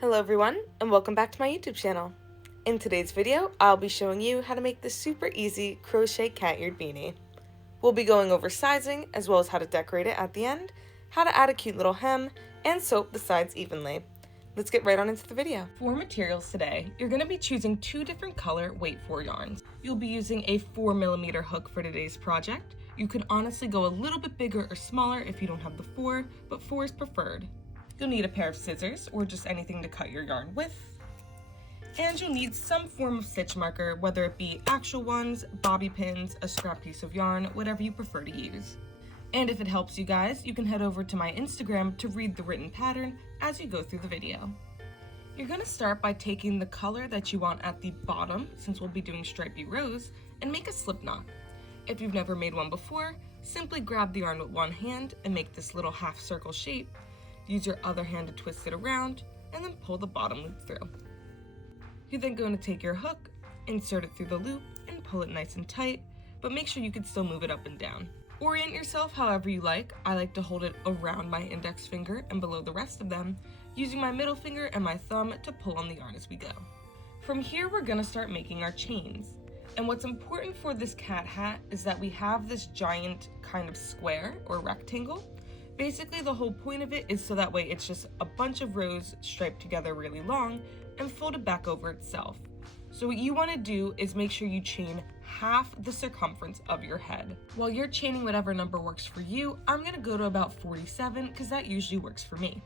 Hello everyone, and welcome back to my YouTube channel. In today's video, I'll be showing you how to make this super easy crochet cat eared beanie. We'll be going over sizing, as well as how to decorate it at the end, how to add a cute little hem, and sew the sides evenly. Let's get right on into the video. For materials today, you're going to be choosing 2 different color weight 4 yarns. You'll be using a 4mm hook for today's project. You could honestly go a little bit bigger or smaller if you don't have the 4, but 4 is preferred. You'll need a pair of scissors or just anything to cut your yarn with. And you'll need some form of stitch marker, whether it be actual ones, bobby pins, a scrap piece of yarn, whatever you prefer to use. And if it helps you guys, you can head over to my Instagram to read the written pattern as you go through the video. You're going to start by taking the color that you want at the bottom, since we'll be doing stripy rows, and make a slip knot. If you've never made one before, simply grab the yarn with one hand and make this little half circle shape. Use your other hand to twist it around, and then pull the bottom loop through. You're then going to take your hook, insert it through the loop, and pull it nice and tight, but make sure you can still move it up and down. Orient yourself however you like. I like to hold it around my index finger and below the rest of them, using my middle finger and my thumb to pull on the yarn as we go. From here, we're going to start making our chains. And what's important for this cat hat is that we have this giant kind of square or rectangle. Basically, the whole point of it is so that way it's just a bunch of rows striped together really long and folded back over itself. So what you want to do is make sure you chain half the circumference of your head. While you're chaining whatever number works for you, I'm going to go to about 47 because that usually works for me.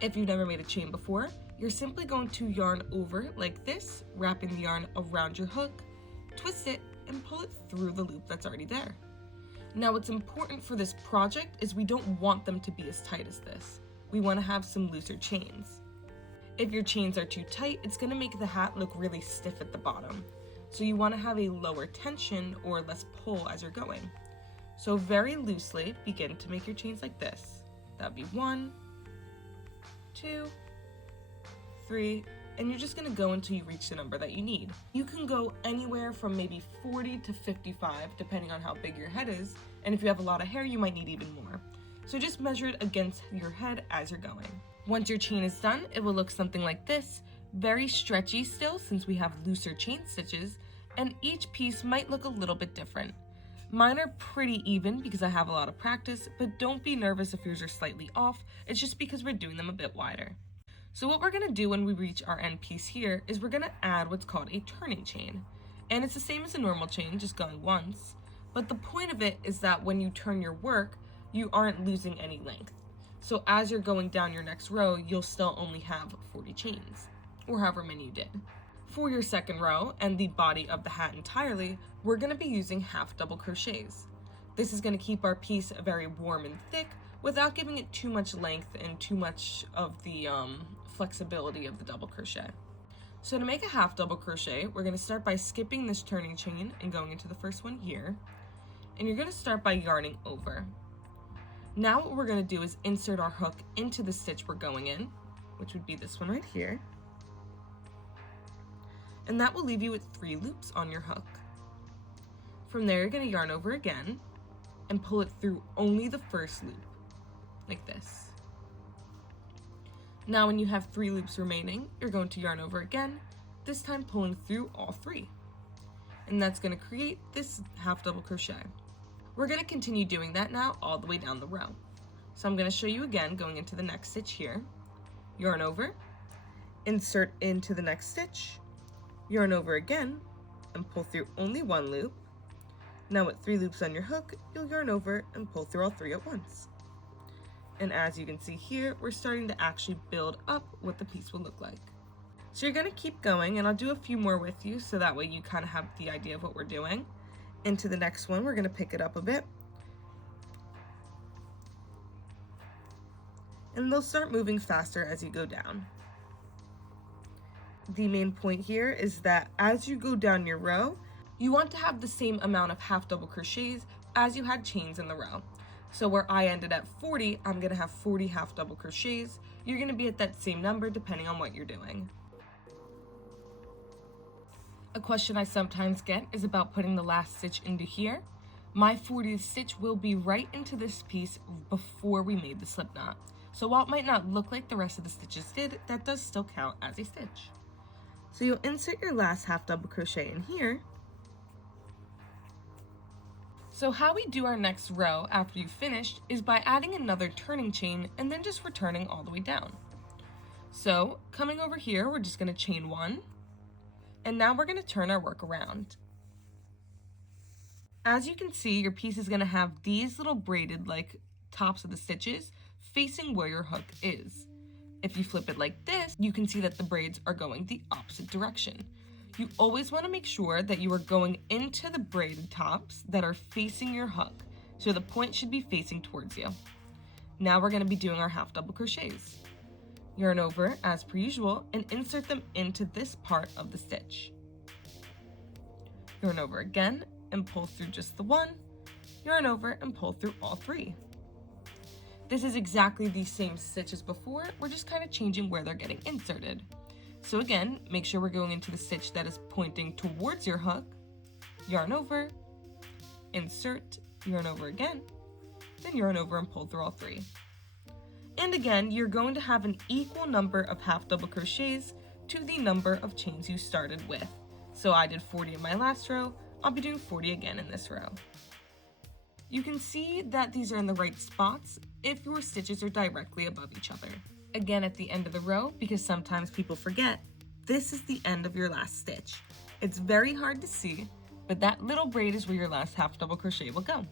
If you've never made a chain before, you're simply going to yarn over like this, wrapping the yarn around your hook, twist it, and pull it through the loop that's already there. Now what's important for this project is we don't want them to be as tight as this. We want to have some looser chains. If your chains are too tight, it's going to make the hat look really stiff at the bottom. So you want to have a lower tension or less pull as you're going. So very loosely begin to make your chains like this. That would be 1, 2, 3, and you're just going to go until you reach the number that you need. You can go anywhere from maybe 40 to 55 depending on how big your head is, and if you have a lot of hair you might need even more. So just measure it against your head as you're going. Once your chain is done, it will look something like this, very stretchy still since we have looser chain stitches, and each piece might look a little bit different. Mine are pretty even because I have a lot of practice, but don't be nervous if yours are slightly off, it's just because we're doing them a bit wider. So what we're going to do when we reach our end piece here is we're going to add what's called a turning chain. And it's the same as a normal chain, just going once. But the point of it is that when you turn your work, you aren't losing any length. So as you're going down your next row, you'll still only have 40 chains, or however many you did. For your second row and the body of the hat entirely, we're going to be using half double crochets. This is going to keep our piece very warm and thick without giving it too much length and too much of the flexibility of the double crochet. So to make a half double crochet, we're going to start by skipping this turning chain and going into the first one here. And you're going to start by yarning over. Now what we're going to do is insert our hook into the stitch we're going in, which would be this one right here. And that will leave you with 3 loops on your hook. From there, you're going to yarn over again and pull it through only the first loop, like this. Now when you have 3 loops remaining, you're going to yarn over again, this time pulling through all 3. And that's going to create this half double crochet. We're going to continue doing that now all the way down the row. So I'm going to show you again going into the next stitch here. Yarn over, insert into the next stitch, yarn over again, and pull through only 1 loop. Now with 3 loops on your hook, you'll yarn over and pull through all 3 at once. And as you can see here, we're starting to actually build up what the piece will look like. So you're going to keep going, and I'll do a few more with you so that way you kind of have the idea of what we're doing. Into the next one, we're going to pick it up a bit. And they'll start moving faster as you go down. The main point here is that as you go down your row, you want to have the same amount of half double crochets as you had chains in the row. So where I ended at 40, I'm going to have 40 half double crochets. You're going to be at that same number depending on what you're doing. A question I sometimes get is about putting the last stitch into here. My 40th stitch will be right into this piece before we made the slip knot. So while it might not look like the rest of the stitches did, that does still count as a stitch. So you'll insert your last half double crochet in here. So how we do our next row after you've finished is by adding another turning chain and then just returning all the way down. So coming over here, we're just going to chain 1, and now we're going to turn our work around. As you can see, your piece is going to have these little braided like tops of the stitches facing where your hook is. If you flip it like this, you can see that the braids are going the opposite direction. You always want to make sure that you are going into the braided tops that are facing your hook, so the point should be facing towards you. Now we're going to be doing our half double crochets. Yarn over as per usual and insert them into this part of the stitch. Yarn over again and pull through just the one, yarn over and pull through all 3. This is exactly the same stitch as before, we're just kind of changing where they're getting inserted. So again, make sure we're going into the stitch that is pointing towards your hook, yarn over, insert, yarn over again, then yarn over and pull through all 3. And again, you're going to have an equal number of half double crochets to the number of chains you started with. So I did 40 in my last row, I'll be doing 40 again in this row. You can see that these are in the right spots if your stitches are directly above each other. Again, at the end of the row, because sometimes people forget, this is the end of your last stitch. It's very hard to see, but that little braid is where your last half double crochet will go.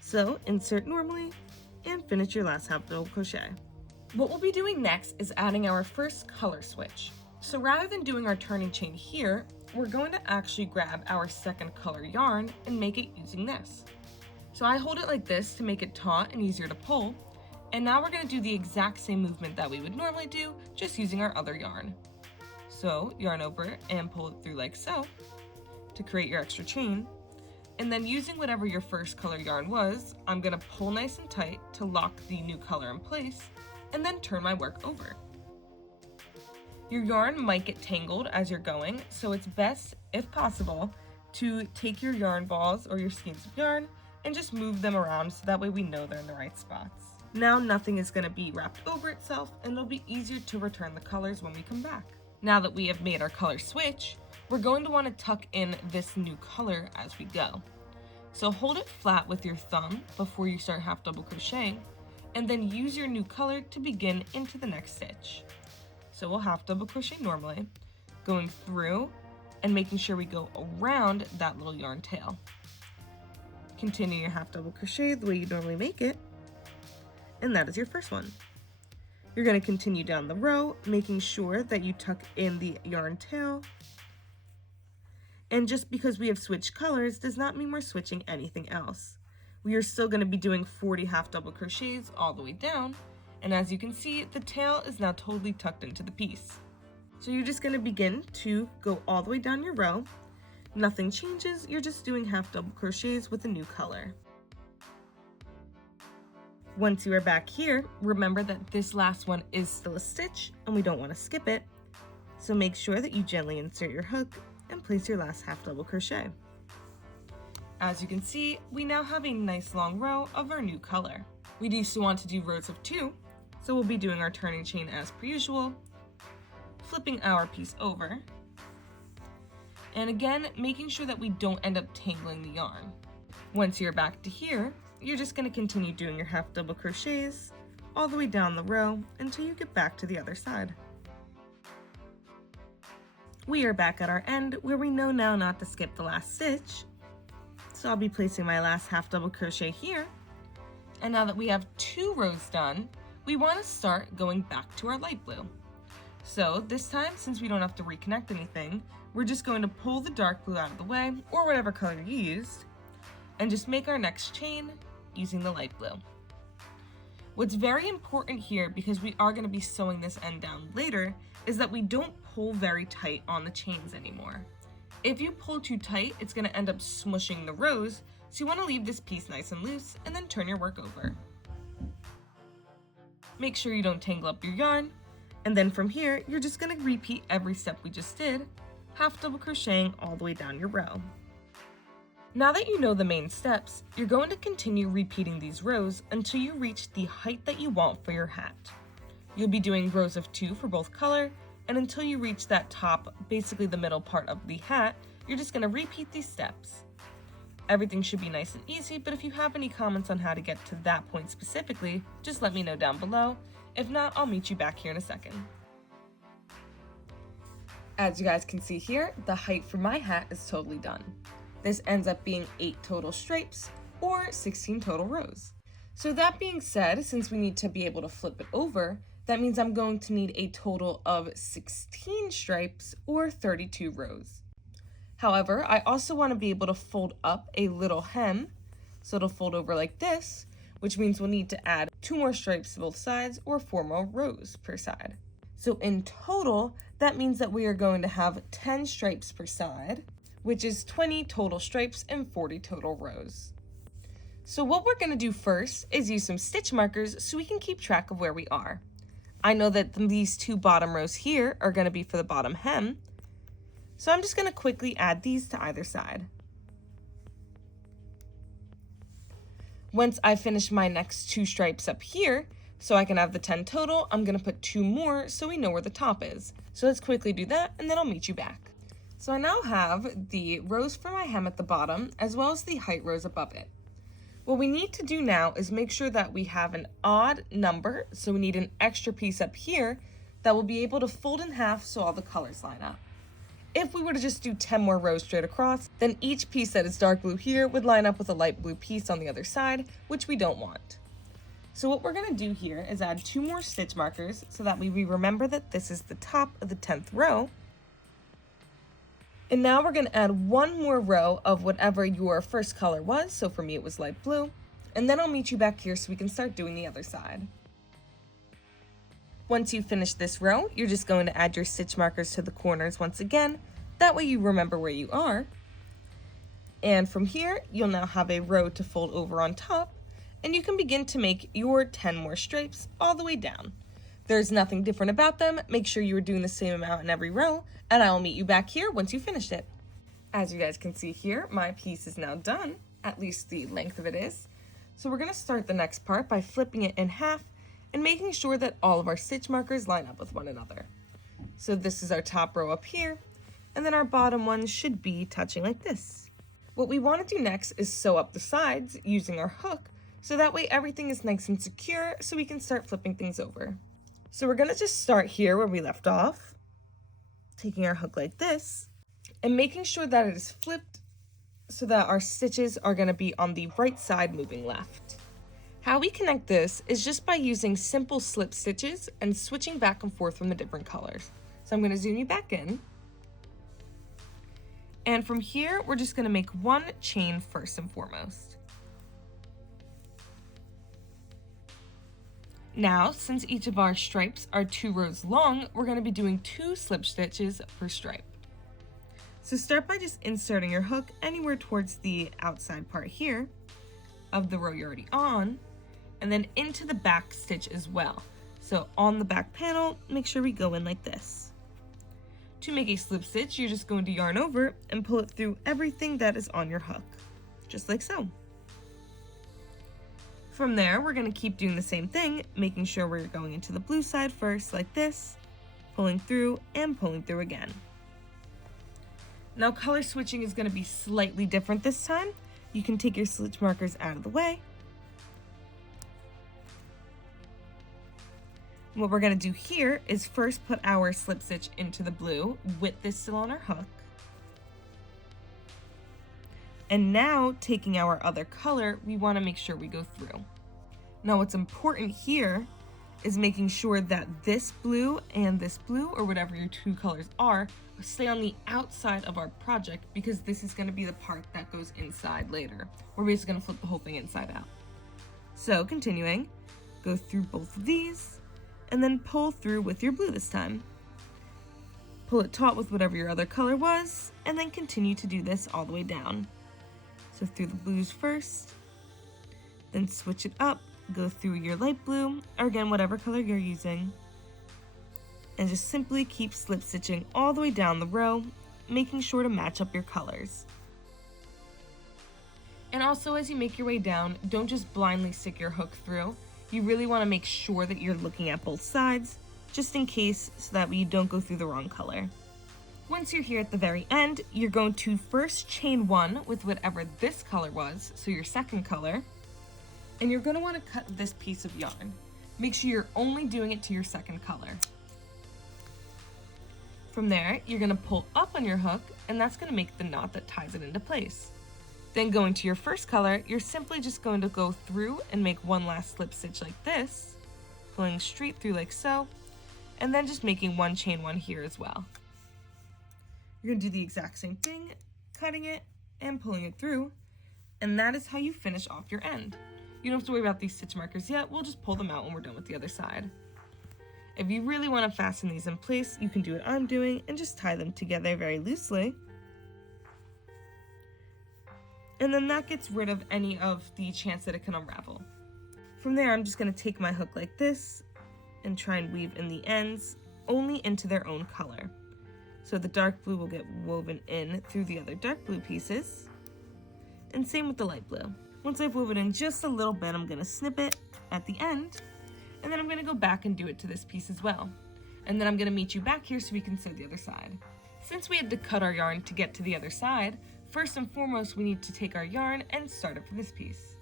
So insert normally and finish your last half double crochet. What we'll be doing next is adding our first color switch. So rather than doing our turning chain here, we're going to actually grab our second color yarn and make it using this. So I hold it like this to make it taut and easier to pull. And now we're going to do the exact same movement that we would normally do, just using our other yarn. So yarn over and pull it through like so to create your extra chain. And then using whatever your first color yarn was, I'm going to pull nice and tight to lock the new color in place and then turn my work over. Your yarn might get tangled as you're going, so it's best, if possible, to take your yarn balls or your skeins of yarn and just move them around so that way we know they're in the right spots. Now nothing is going to be wrapped over itself and it'll be easier to return the colors when we come back. Now that we have made our color switch, we're going to want to tuck in this new color as we go. So hold it flat with your thumb before you start half double crocheting and then use your new color to begin into the next stitch. So we'll half double crochet normally, going through and making sure we go around that little yarn tail. Continue your half double crochet the way you normally make it, and that is your first one. You're going to continue down the row, making sure that you tuck in the yarn tail. And just because we have switched colors does not mean we're switching anything else. We are still going to be doing 40 half double crochets all the way down, and as you can see, the tail is now totally tucked into the piece. So you're just going to begin to go all the way down your row. Nothing changes, you're just doing half double crochets with a new color. Once you are back here, remember that this last one is still a stitch and we don't want to skip it. So make sure that you gently insert your hook and place your last half double crochet. As you can see, we now have a nice long row of our new color. We used to want to do rows of 2, so we'll be doing our turning chain as per usual, flipping our piece over, and again, making sure that we don't end up tangling the yarn. Once you're back to here, you're just going to continue doing your half double crochets all the way down the row until you get back to the other side. We are back at our end where we know now not to skip the last stitch. So I'll be placing my last half double crochet here. And now that we have 2 rows done, we want to start going back to our light blue. So this time, since we don't have to reconnect anything, we're just going to pull the dark blue out of the way, or whatever color you used, and just make our next chain using the light blue. What's very important here, because we are going to be sewing this end down later, is that we don't pull very tight on the chains anymore. If you pull too tight, it's going to end up smushing the rows, so you want to leave this piece nice and loose and then turn your work over. Make sure you don't tangle up your yarn, and then from here, you're just going to repeat every step we just did, half double crocheting all the way down your row. Now that you know the main steps, you're going to continue repeating these rows until you reach the height that you want for your hat. You'll be doing rows of 2 for both color, and until you reach that top, basically the middle part of the hat, you're just going to repeat these steps. Everything should be nice and easy, but if you have any comments on how to get to that point specifically, just let me know down below. If not, I'll meet you back here in a second. As you guys can see here, the height for my hat is totally done. This ends up being 8 total stripes, or 16 total rows. So that being said, since we need to be able to flip it over, that means I'm going to need a total of 16 stripes, or 32 rows. However, I also want to be able to fold up a little hem, so it'll fold over like this, which means we'll need to add 2 more stripes to both sides or 4 more rows per side. So in total, that means that we are going to have 10 stripes per side, which is 20 total stripes and 40 total rows. So what we're going to do first is use some stitch markers so we can keep track of where we are. I know that these 2 bottom rows here are going to be for the bottom hem, so I'm just going to quickly add these to either side. Once I finish my next 2 stripes up here, so I can have the 10 total, I'm going to put 2 more so we know where the top is. So let's quickly do that and then I'll meet you back. So I now have the rows for my hem at the bottom as well as the height rows above it. What we need to do now is make sure that we have an odd number, so we need an extra piece up here that will be able to fold in half so all the colors line up. If we were to just do 10 more rows straight across, then each piece that is dark blue here would line up with a light blue piece on the other side, which we don't want. So what we're going to do here is add 2 more stitch markers so that we remember that this is the top of the 10th row. And now we're going to add 1 more row of whatever your first color was, so for me it was light blue, and then I'll meet you back here so we can start doing the other side. Once you finish this row, you're just going to add your stitch markers to the corners once again, that way you remember where you are. And from here, you'll now have a row to fold over on top, and you can begin to make your 10 more stripes all the way down. There's nothing different about them. Make sure you are doing the same amount in every row, and I will meet you back here once you finished it. As you guys can see here, my piece is now done, at least the length of it is. So we're going to start the next part by flipping it in half and making sure that all of our stitch markers line up with one another. So this is our top row up here, and then our bottom one should be touching like this. What we want to do next is sew up the sides using our hook, so that way everything is nice and secure so we can start flipping things over. So we're going to just start here where we left off, taking our hook like this, and making sure that it is flipped so that our stitches are going to be on the right side moving left. How we connect this is just by using simple slip stitches and switching back and forth from the different colors. So I'm going to zoom you back in. And from here, we're just going to make 1 chain first and foremost. Now, since each of our stripes are 2 rows long, we're going to be doing 2 slip stitches per stripe. So start by just inserting your hook anywhere towards the outside part here of the row you're already on, and then into the back stitch as well. So on the back panel, make sure we go in like this. To make a slip stitch, you're just going to yarn over and pull it through everything that is on your hook, just like so. From there, we're going to keep doing the same thing, making sure we're going into the blue side first, like this, pulling through and pulling through again. Now color switching is going to be slightly different this time. You can take your stitch markers out of the way. What we're going to do here is first put our slip stitch into the blue with this still on our hook. And now, taking our other color, we want to make sure we go through. Now what's important here is making sure that this blue and this blue, or whatever your 2 colors are, stay on the outside of our project, because this is going to be the part that goes inside later. We're basically going to flip the whole thing inside out. So continuing, go through both of these, and then pull through with your blue this time. Pull it taut with whatever your other color was, and then continue to do this all the way down. So through the blues first, then switch it up, go through your light blue, or again, whatever color you're using, and just simply keep slip stitching all the way down the row, making sure to match up your colors. And also, as you make your way down, don't just blindly stick your hook through. You really want to make sure that you're looking at both sides, just in case, so that you don't go through the wrong color. Once you're here at the very end, you're going to first chain one with whatever this color was, so your second color, and you're going to want to cut this piece of yarn. Make sure you're only doing it to your second color. From there, you're going to pull up on your hook, and that's going to make the knot that ties it into place. Then going to your first color, you're simply just going to go through and make one last slip stitch like this, pulling straight through like so, and then just making one chain one here as well. You're going to do the exact same thing, cutting it and pulling it through, and that is how you finish off your end. You don't have to worry about these stitch markers yet, we'll just pull them out when we're done with the other side. If you really want to fasten these in place, you can do what I'm doing and just tie them together very loosely. And then that gets rid of any of the chance that it can unravel. From there, I'm just going to take my hook like this and try and weave in the ends only into their own color. So the dark blue will get woven in through the other dark blue pieces. And same with the light blue. Once I've woven in just a little bit, I'm going to snip it at the end. And then I'm going to go back and do it to this piece as well. And then I'm going to meet you back here so we can sew the other side. Since we had to cut our yarn to get to the other side, first and foremost we need to take our yarn and start it for this piece.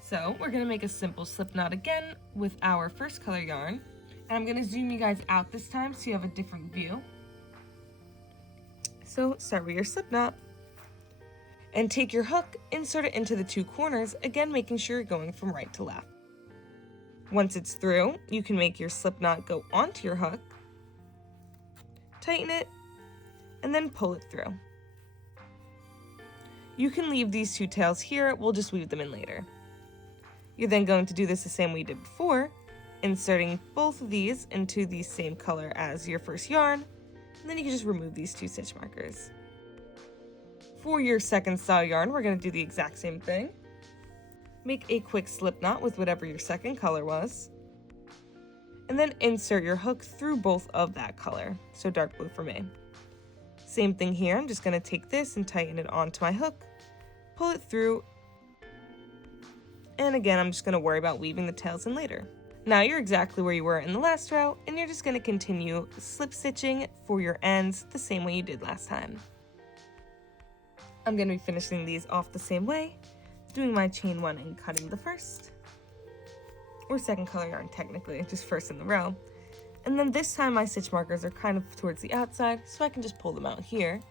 So we're going to make a simple slip knot again with our first color yarn. And I'm going to zoom you guys out this time so you have a different view. So start with your slip knot. And take your hook, insert it into the two corners, again making sure you're going from right to left. Once it's through, you can make your slip knot go onto your hook, tighten it, and then pull it through. You can leave these two tails here, we'll just weave them in later. You're then going to do this the same way you did before, inserting both of these into the same color as your first yarn, and then you can just remove these two stitch markers. For your second style yarn, we're going to do the exact same thing. Make a quick slip knot with whatever your second color was, and then insert your hook through both of that color, so dark blue for me. Same thing here, I'm just going to take this and tighten it onto my hook, pull it through, and again I'm just going to worry about weaving the tails in later. Now you're exactly where you were in the last row, and you're just going to continue slip stitching for your ends the same way you did last time. I'm going to be finishing these off the same way, doing my chain one and cutting the first, or second color yarn technically, just first in the row. And then this time my stitch markers are kind of towards the outside, so I can just pull them out here.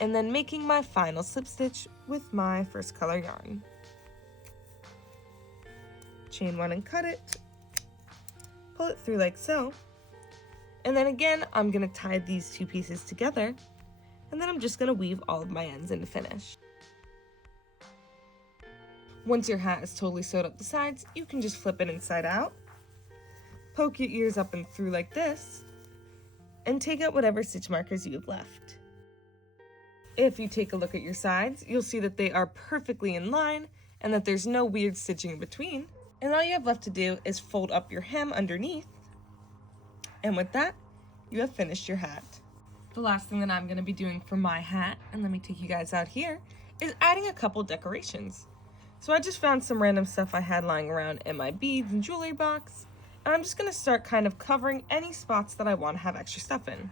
And then making my final slip stitch with my first color yarn. Chain one and cut it, pull it through like so. And then again, I'm going to tie these two pieces together, and then I'm just going to weave all of my ends into finish. Once your hat is totally sewed up the sides, you can just flip it inside out, poke your ears up and through like this, and take out whatever stitch markers you have left. If you take a look at your sides, you'll see that they are perfectly in line and that there's no weird stitching in between. And all you have left to do is fold up your hem underneath. And with that, you have finished your hat. The last thing that I'm going to be doing for my hat, and let me take you guys out here, is adding a couple decorations. So I just found some random stuff I had lying around in my beads and jewelry box, and I'm just going to start kind of covering any spots that I want to have extra stuff in.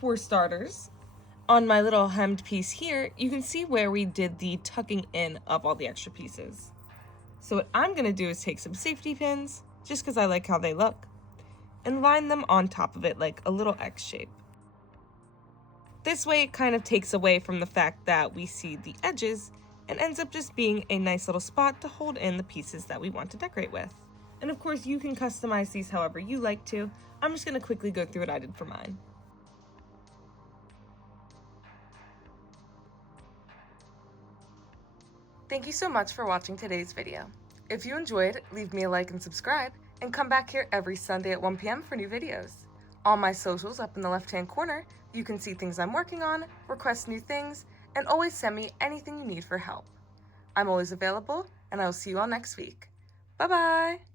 For starters, on my little hemmed piece here, you can see where we did the tucking in of all the extra pieces. So what I'm going to do is take some safety pins, just because I like how they look, and line them on top of it like a little X shape. This way it kind of takes away from the fact that we see the edges and ends up just being a nice little spot to hold in the pieces that we want to decorate with. And of course you can customize these however you like to. I'm just going to quickly go through what I did for mine. Thank you so much for watching today's video. If you enjoyed, leave me a like and subscribe, and come back here every Sunday at 1 p.m. for new videos. All my socials up in the left-hand corner, you can see things I'm working on, request new things, and always send me anything you need for help. I'm always available, and I will see you all next week. Bye-bye!